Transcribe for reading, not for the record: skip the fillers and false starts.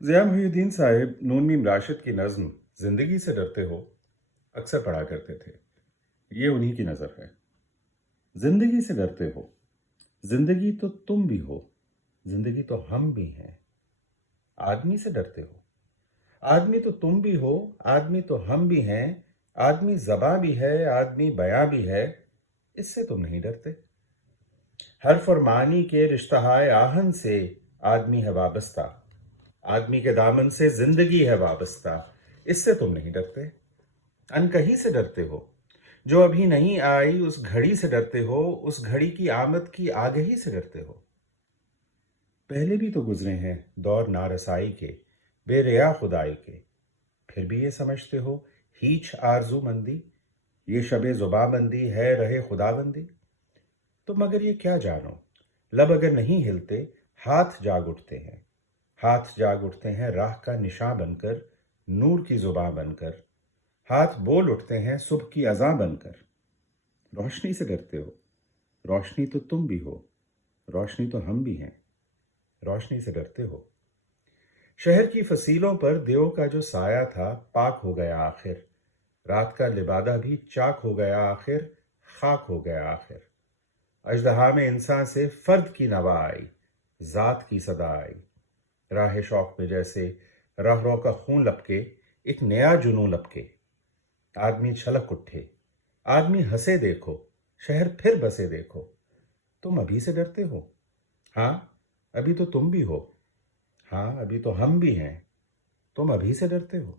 ज़िया मुहिउद्दीन साहब नून मीम राशिद की नज़्म ज़िंदगी से डरते हो अक्सर पढ़ा करते थे। ये उन्हीं की नज़र है। ज़िंदगी से डरते हो, ज़िंदगी तो तुम भी हो, ज़िंदगी तो हम भी हैं। आदमी से डरते हो, आदमी तो तुम भी हो, आदमी तो हम भी हैं। आदमी ज़बां भी है, आदमी बयां भी है, इससे तुम नहीं डरते। हर्फ और मानी के रिश्तहाए आहन से आदमी है वाबस्ता, आदमी के दामन से जिंदगी है वाबस्ता, इससे तुम नहीं डरते। अनकही से डरते हो, जो अभी नहीं आई उस घड़ी से डरते हो, उस घड़ी की आमद की आगही से डरते हो। पहले भी तो गुजरे हैं दौर नारसाई के, बेरिया खुदाई के, फिर भी ये समझते हो हीच आरजू मंदी, ये शबे जुबाबंदी है रहे खुदाबंदी। तो मगर ये क्या जानो, लब अगर नहीं हिलते हाथ जाग उठते हैं, हाथ जाग उठते हैं राह का निशान बनकर, नूर की जुबां बनकर। हाथ बोल उठते हैं सुबह की अज़ां बनकर। रोशनी से डरते हो, रोशनी तो तुम भी हो, रोशनी तो हम भी हैं। रोशनी से डरते हो। शहर की फसीलों पर देव का जो साया था पाक हो गया आखिर, रात का लिबादा भी चाक हो गया आखिर, खाक हो गया आखिर। अजदहा में इंसान से फर्द की नवा आई, जात की सदा आई। राह शौक में जैसे रहरों का खून लपके, एक नया जुनून लपके। आदमी छलक उठे, आदमी हंसे देखो, शहर फिर बसे देखो। तुम अभी से डरते हो, हाँ अभी तो तुम भी हो, हाँ अभी तो हम भी हैं। तुम अभी से डरते हो।